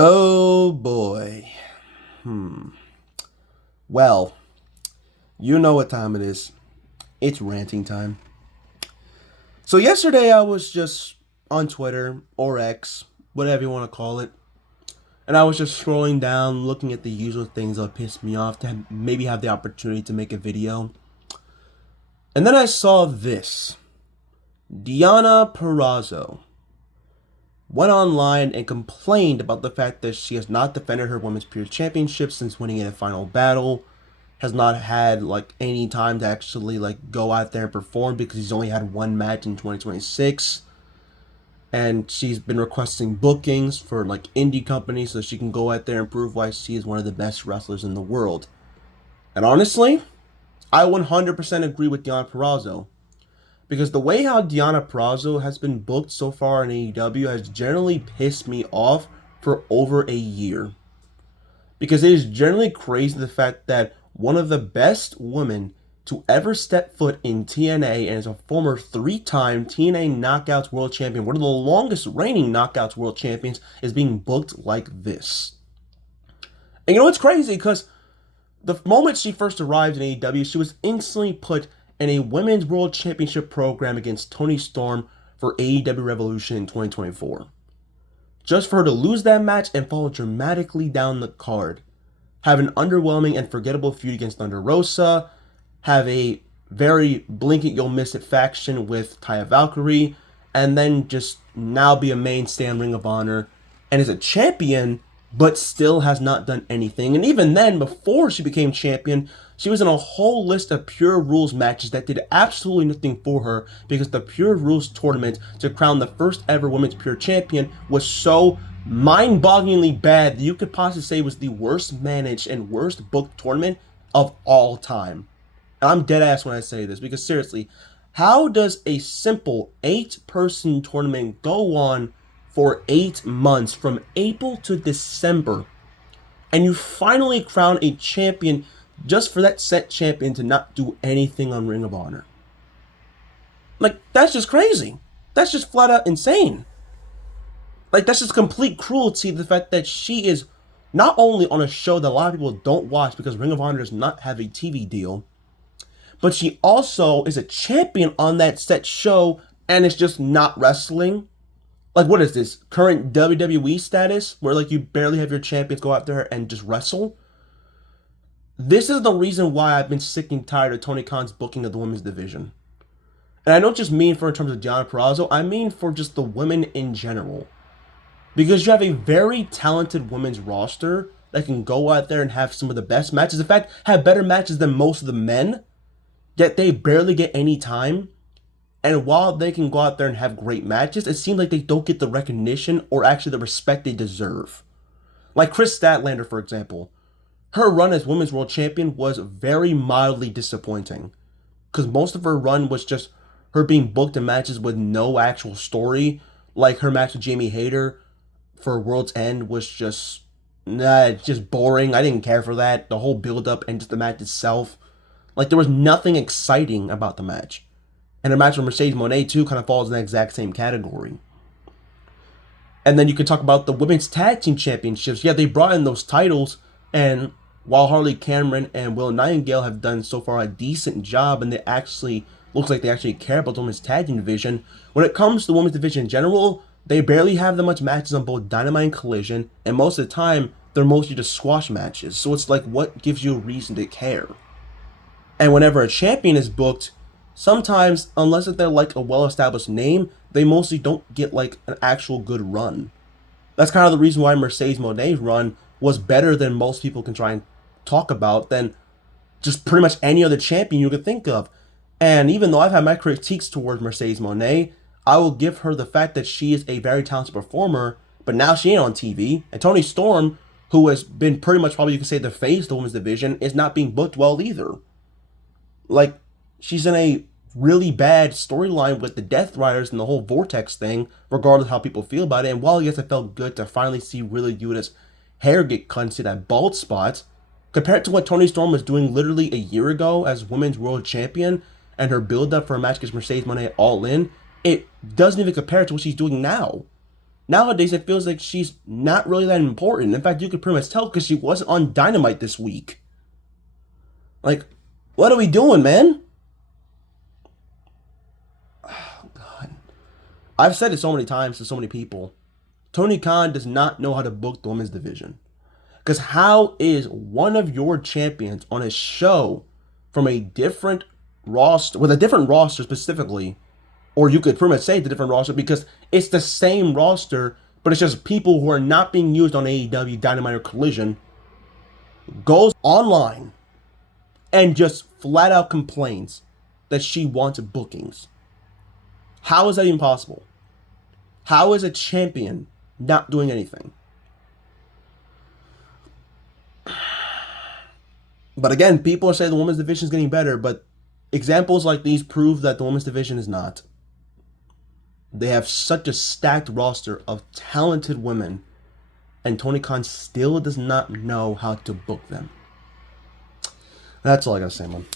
Oh boy. Well, you know what time it is. It's ranting time. So yesterday I was just on Twitter or X, whatever you want to call it, and I was just scrolling down, looking at the usual things that piss me off to maybe have the opportunity to make a video. And then I saw this. Deonna Purrazzo went online and complained about the fact that she has not defended her women's pure championship since winning in a final battle, has not had like any time to actually like go out there and perform because he's only had one match in 2026, and she's been requesting bookings for like indie companies so she can go out there and prove why she is one of the best wrestlers in the world. And honestly, I 100% agree with Deonna Purrazzo, because the way how Deonna Purrazzo has been booked so far in AEW has generally pissed me off for over a year. Because it is generally crazy the fact that one of the best women to ever step foot in TNA and is a former 3-time TNA Knockouts World Champion, one of the longest reigning Knockouts World Champions, is being booked like this. And you know what's crazy? Because the moment she first arrived in AEW, she was instantly put in a Women's World Championship program against Toni Storm for AEW Revolution in 2024. Just for her to lose that match and fall dramatically down the card. Have an underwhelming and forgettable feud against Thunder Rosa. Have a very blink it you'll miss it faction with Taya Valkyrie. And then just now be a mainstay in Ring of Honor. And is a champion, but still has not done anything. And even then, before she became champion, she was in a whole list of Pure Rules matches that did absolutely nothing for her, because the Pure Rules tournament to crown the first ever Women's Pure Champion was so mind-bogglingly bad that you could possibly say was the worst managed and worst booked tournament of all time. And I'm dead ass when I say this, because seriously, how does a simple 8-person tournament go on for 8 months from April to December, and you finally crown a champion just for that set champion to not do anything on Ring of Honor? Like, that's just crazy. That's just flat out insane. Like, that's just complete cruelty, the fact that she is not only on a show that a lot of people don't watch because Ring of Honor does not have a TV deal, but she also is a champion on that set show and is just not wrestling. Like, what is this? Current WWE status? Where, like, you barely have your champions go out there and just wrestle? This is the reason why I've been sick and tired of Tony Khan's booking of the women's division. And I don't just mean for in terms of Deonna Purrazzo, I mean for just the women in general. Because you have a very talented women's roster that can go out there and have some of the best matches. In fact, have better matches than most of the men. Yet they barely get any time. And while they can go out there and have great matches, it seems like they don't get the recognition or actually the respect they deserve. Like Chris Statlander, for example. Her run as Women's World Champion was very mildly disappointing. Because most of her run was just her being booked in matches with no actual story. Like her match with Jamie Hayter for World's End was just boring. I didn't care for that. The whole build-up and just the match itself. Like, there was nothing exciting about the match. And her match with Mercedes Moné, too, kind of falls in the exact same category. And then you can talk about the Women's Tag Team Championships. Yeah, they brought in those titles, and while Harley Cameron and Will Nightingale have done so far a decent job, and looks like they actually care about the Women's Tag Team division, when it comes to the Women's division in general, they barely have that much matches on both Dynamite and Collision, and most of the time, they're mostly just squash matches. So it's like, what gives you a reason to care? And whenever a champion is booked, sometimes, unless they're like a well-established name, they mostly don't get like an actual good run. That's kind of the reason why Mercedes Moné's run was better than most people can try and talk about than just pretty much any other champion you could think of. And even though I've had my critiques towards Mercedes Moné, I will give her the fact that she is a very talented performer, but now she ain't on TV. And Toni Storm, who has been pretty much probably you could say the face of the women's division, is not being booked well either. Like, she's in a really bad storyline with the Death Riders and the whole Vortex thing, regardless of how people feel about it. And while yes, it felt good to finally see Wheeler Yuta's hair get cut and see that bald spot, compared to what Toni Storm was doing literally a year ago as Women's World Champion and her build-up for a match against Mercedes Moné All In, it doesn't even compare to what she's doing now. Nowadays, it feels like she's not really that important. In fact, you could pretty much tell because she wasn't on Dynamite this week. Like, what are we doing, man? Oh, God. I've said it so many times to so many people. Tony Khan does not know how to book the women's division. Because how is one of your champions on a show from a different roster, with a different roster specifically, or you could pretty much say the different roster because it's the same roster, but it's just people who are not being used on AEW, Dynamite, or Collision, goes online and just flat out complains that she wants bookings. How is that even possible? How is a champion not doing anything? But again, people are saying the women's division is getting better, but examples like these prove that the women's division is not. They have such a stacked roster of talented women, and Tony Khan still does not know how to book them. That's all I gotta say, man.